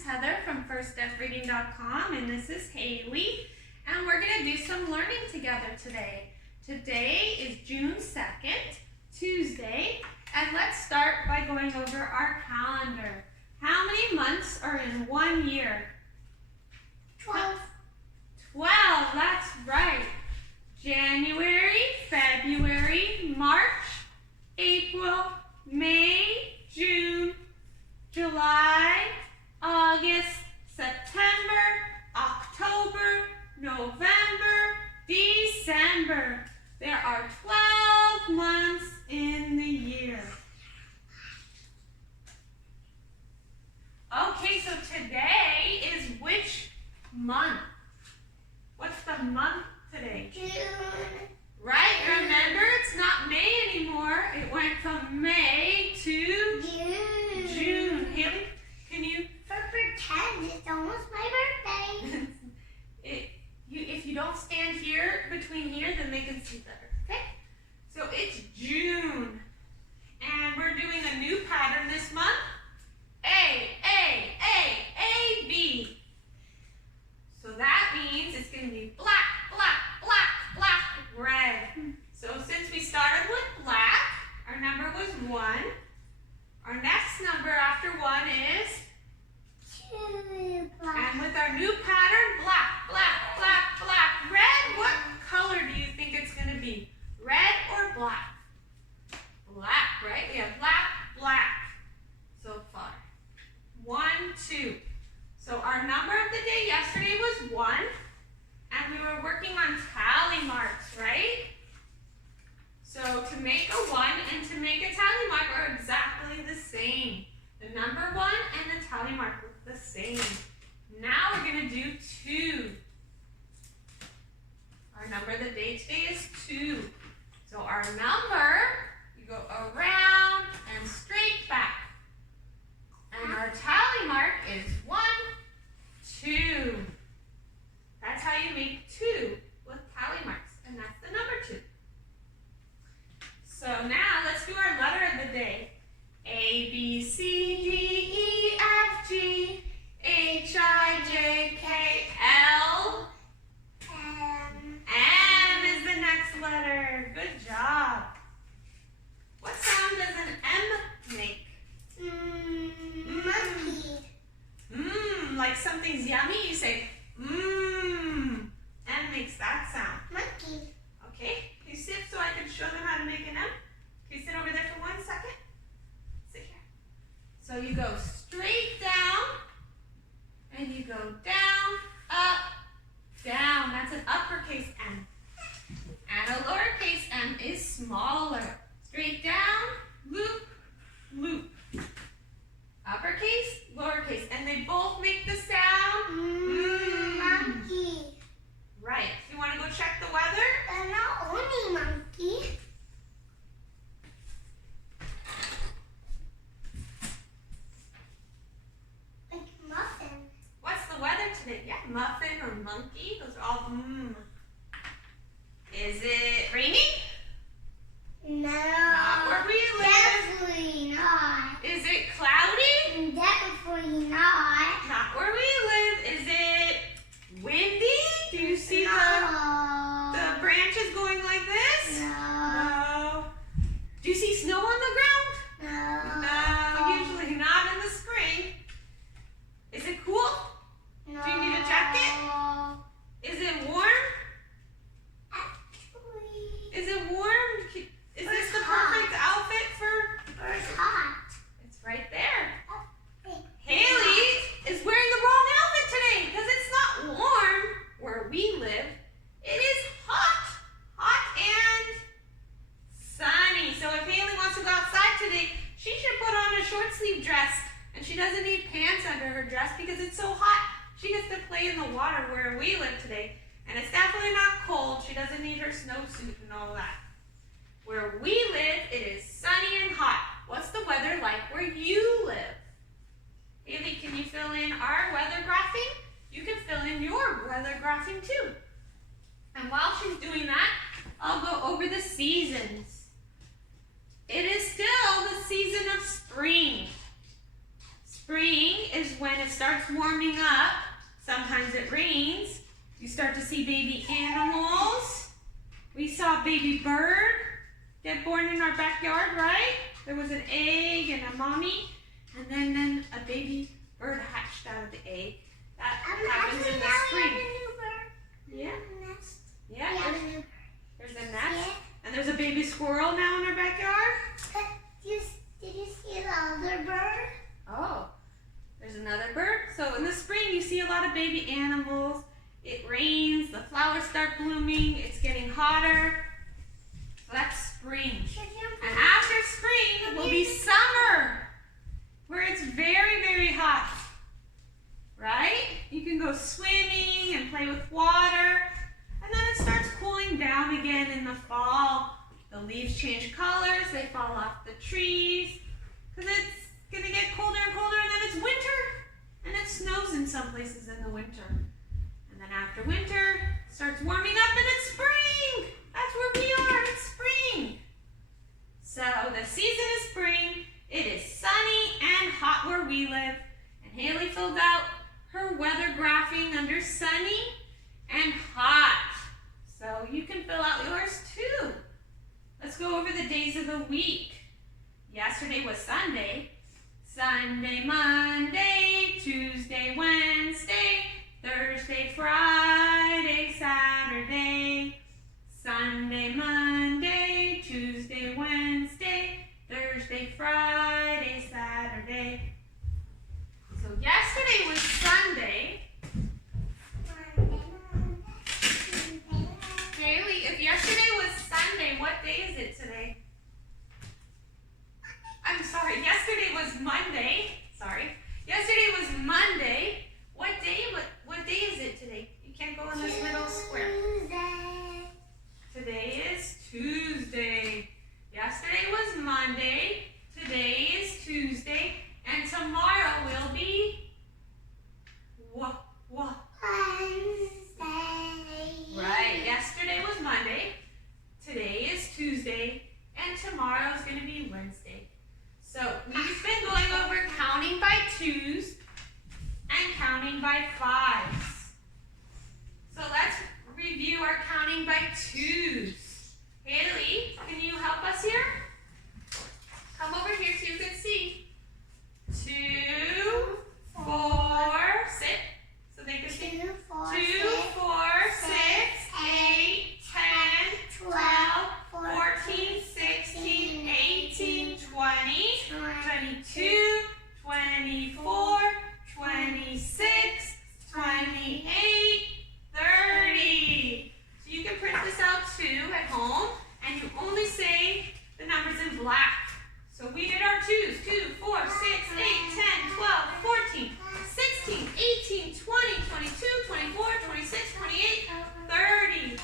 is Heather from firstdeafreading.com, and this is Haley, and we're going to do some learning together today. Today is June 2nd, Tuesday, and let's start by going over our calendar. How many months are in 1 year? 12. 12, that's right. January, February, March, April, May, June, July, August, September, October, November, December. There are 12 months in the year. Okay, so today is which month? What's the month today? June. Right, remember it's not May anymore. It went from May to June. Haley, can you? For pretend, it's almost my birthday. If you don't stand here, between here, then they can see better, okay? So it's June. And we're doing a new pattern this month. A, B. So that means it's going to be black, black, black, black, red. So since we started with black, our number was 1. Our next number after 1 is 2. And with our new pattern, black, black, black, black, red, what color do you think it's going to be? Red or black? Black, right? We have black, black so far. 1, 2. So our number of the day yesterday was 1, and we were working on tally marks, right? So to make a 1 and to make a tally mark are exactly the same. The number 1 and the tally mark look the same. Now we're going to do 2. Our number of the day today is 2. So our number, you go around and straight back. And our tally mark is 1, 2. That's how you make 2 with tally marks, and that's the number 2. So now let's do our letter of the day. A, B, C, D, E, F, G, H, I, J, K, L. M is the next letter. Good job. What sound does an M make? Monkey. Like something's yummy, you say, M makes that sound. Monkey. Okay, can you sit so I can show them how to make an M? Can you sit over there for 1 second? Sit here. So you go straight down, and you go down, up, down. That's an uppercase M. And a lowercase m is smaller. Straight down, loop, loop. Uppercase, lowercase, and they both make the sound Monkey. Right. So you want to go check the weather? But not only monkey. Like muffin. What's the weather today? Yeah, muffin or monkey. Those are all Is it raining? No. Not where we live. Definitely not. Is it cloudy? Definitely not. Not where we live. Is it windy? Do you see the branches going like this? No. Do you see snow on the ground? No. No, usually not in the spring. Is it cool? No. Do you need a jacket? Is it warm? Actually. Is it warm? Is this the perfect outfit for? It's hot. It's right there. Haley is wearing the wrong outfit today because it's not warm where we live. It is hot. Hot and sunny. So if Haley wants to go outside today, she should put on a short sleeve dress. And she doesn't need pants under her dress because it's so hot. She gets to play in the water where we live today. And it's definitely not cold. She doesn't need her snowsuit and all that. Where we live, it is sunny and hot. What's the weather like where you live? Haley, can you fill in our weather graphing? You can fill in your weather graphing too. And while she's doing that, I'll go over the seasons. It is still the season of spring. Spring is when it starts warming up. Sometimes it rains. You start to see baby animals. We saw a baby bird get born in our backyard, right? There was an egg and a mommy, and then a baby bird hatched out of the egg. That happens in the spring. Yeah. Yeah. There's a nest. Yeah. And there's a baby squirrel now in our backyard. Did you see the other bird? Oh, there's another bird. So in the spring, you see a lot of baby animals. It rains, the flowers start blooming, it's getting hotter. So that's spring. And after spring will be summer, where it's very, very hot. Right? You can go swimming and play with water. And then it starts cooling down again in the fall. The leaves change colors, they fall off the trees. Because it's going to get colder and colder, and then it's winter. And it snows in some places in the winter. And then after winter, it starts warming up and it's spring. That's where we are, it's spring. So the season is spring. It is sunny and hot where we live. And Haley filled out her weather graphing under sunny and hot. So you can fill out yours too. Let's go over the days of the week. Yesterday was Sunday. Sunday, Monday, Tuesday, Wednesday, Thursday, Friday, Saturday. Sunday, Monday, Tuesday, Wednesday, Thursday, Friday, Saturday. So yesterday was Sunday. Haley, if yesterday was Sunday, what day is it today? I'm sorry, yesterday was Monday. Sorry. Yesterday was Monday. What day is it today? You can't go in this little square. Today is Tuesday. Yesterday was Monday. Today is Tuesday. And tomorrow will be what? Wednesday. Right. Yesterday was Monday. Today is Tuesday. And tomorrow is going to be Wednesday. So we've been going over counting by twos and counting by fives. So let's review our counting by twos. Haley, can you help us here? Come over here so you can see. 2, 4, sit. So they can see. 2, 4, 6, 8, 10, 12, 14, 16, 18, 20, 22, 24, 26, 28, 30. So you can print this out too at home, and you only say the numbers in black. So we did our twos. 2, 4, 6, 8, 10, 12, 14, 16, 18, 20, 22, 24, 26, 28, 30.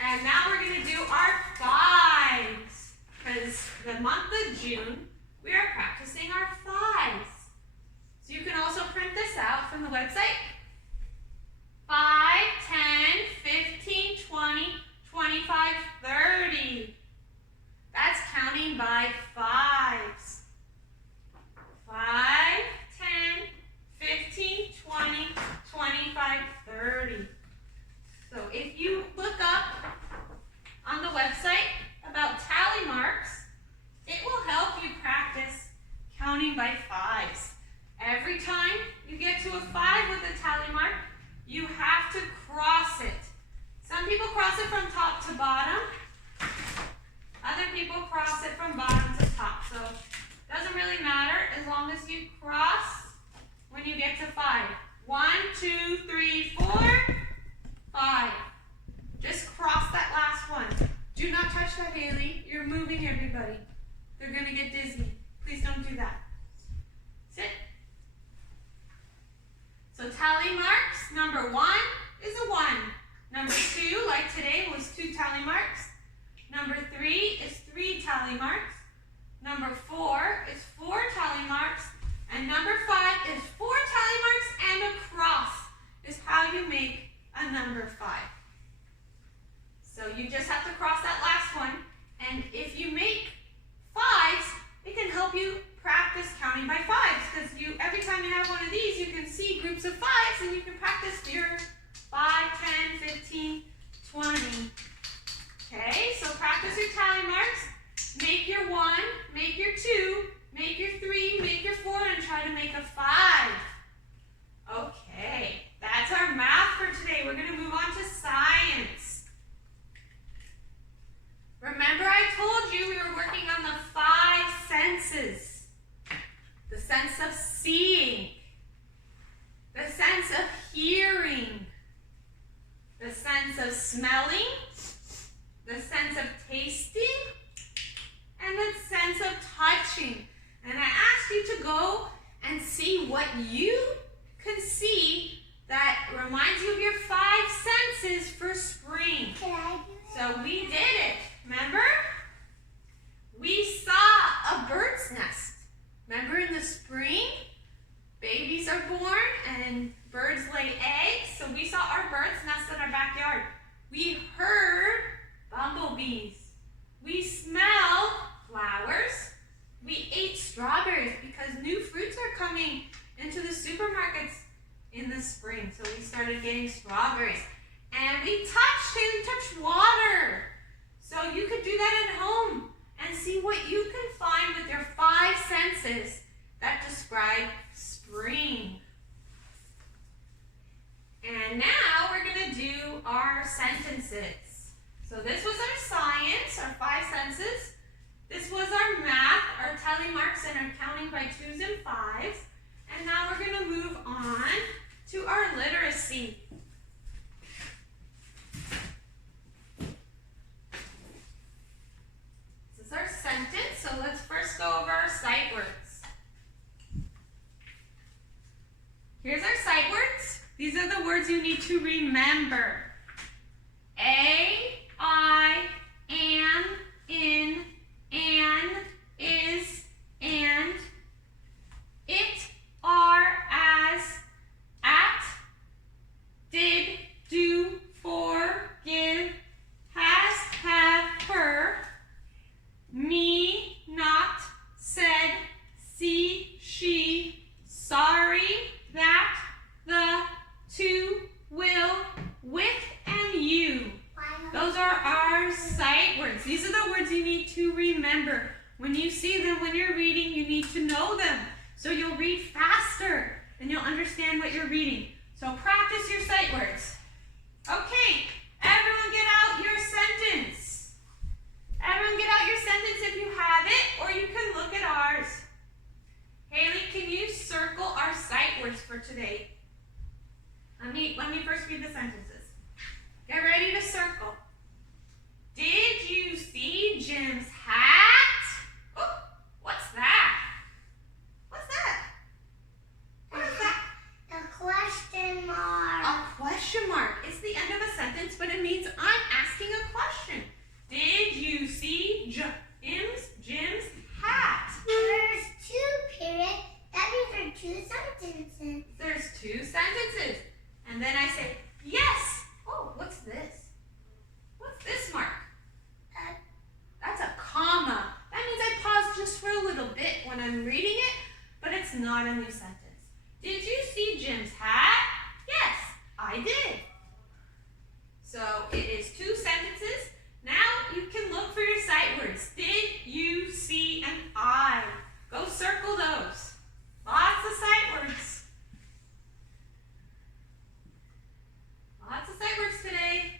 And now we're going to do our fives. Because the month of June, we are practicing our fives. So you can also print this out from the website. 5, 10, 15, 20, 25, 30. That's counting by fives. 5, 10, 15, 20, 25, 30. So if you look up on the website about tally marks, it will help you practice counting by fives. Every time you get to a 5 with a tally mark, you have to cross it. Some people cross it from top to bottom. Other people cross it from bottom to top. So it doesn't really matter as long as you cross when you get to 5. 1, 2, 3, 4, 5. Just cross that last one. Do not touch that, Haley. You're moving everybody. They're going to get dizzy. Please don't do that. Sit. So tally marks, number 1 is a 1. Number 2, like today, was 2 tally marks. Number 3 is 3 tally marks. Number 4 is 4 tally marks. And number 5 is 4 tally marks and a cross is how you make a number 5. So you just have to cross that last one. And if you make 5s, it can help you practice of seeing, the sense of hearing, the sense of smelling, the sense of tasting, and the sense of touching. And I asked you to go and see what you can see that reminds you of your 5 senses for spring. Can I do it? So we did it, remember? We saw a bird's nest. Remember in the spring, babies are born and birds lay eggs. So we saw our bird's nest in our backyard. We heard bumblebees. We smelled flowers. We ate strawberries because new fruits are coming into the supermarkets in the spring. So we started getting strawberries. And we touched water. So you could do that at home and see what you can find with your 5 senses that describe spring. And now we're going to do our sentences. So this was our science, our 5 senses. This was our math, our tally marks, and our counting by 2s and 5s. And now we're going to move on to our literacy. This is our sentence, so let's first go over our sight words. Here's our sight words. These are the words you need to remember. A, I, am, in, and, is, and, it, are, as, at, did, do, for, give, has, have, her, me, not, said, see, she, sorry, that, the, to, will, with, and you. Those are our sight words. These are the words you need to remember. When you see them, when you're reading, you need to know them. So you'll read faster and you'll understand what you're reading. So practice your sight words. Okay, everyone get out your sentence. Everyone get out your sentence if you have it, or you can look at ours. Haley, can you circle our sight words for today? Let me first read the sentences. Get ready to circle. Did you see Jim's hat? Oh, what's that? What's that? What is that? A question mark. A question mark. It's the end of a sentence, but it means I'm asking a question. Did you see Jim's hat? There's 2 periods. That means there are 2 sentences. There's 2 sentences. And then I say, yes. Oh, what's this? What's this mark? That's a comma. That means I pause just for a little bit when I'm reading it, but it's not a new sentence. Did you see Jim's hat? Yes, I did. So it is 2 sentences. Now you can look for your sight words. Did, you, see, and I. Go circle those. Lots of sight words. Lots of sight words today.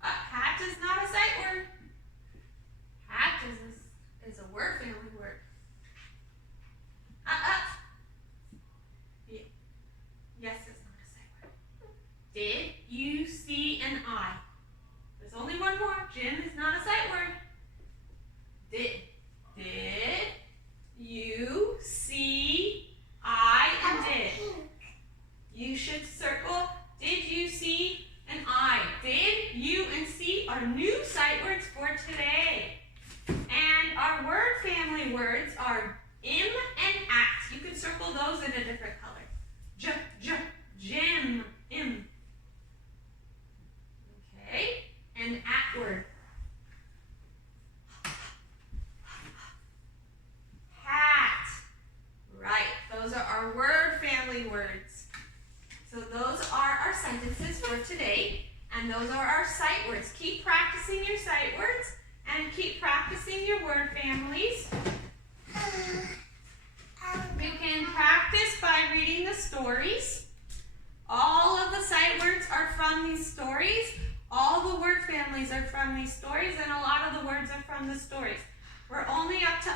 Hat is not a sight word. Hat is a word family word. Yeah. Yes, it's not a sight word. Did, you, see, and I. There's only one more. Jim is not a sight word. Did you see, I, and did. You should circle did you see and I. Did, you, and see are new sight words for today. And our word family words are im and at. You can circle those in a different color. Jim, im. Okay, and at word. Hat. Right, those are our word family words. So those are our sentences for today, and those are our sight words. Keep practicing your sight words, and keep practicing your word families. You can practice by reading the stories. All of the sight words are from these stories. All the word families are from these stories, and a lot of the words are from the stories. We're only up to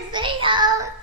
next video.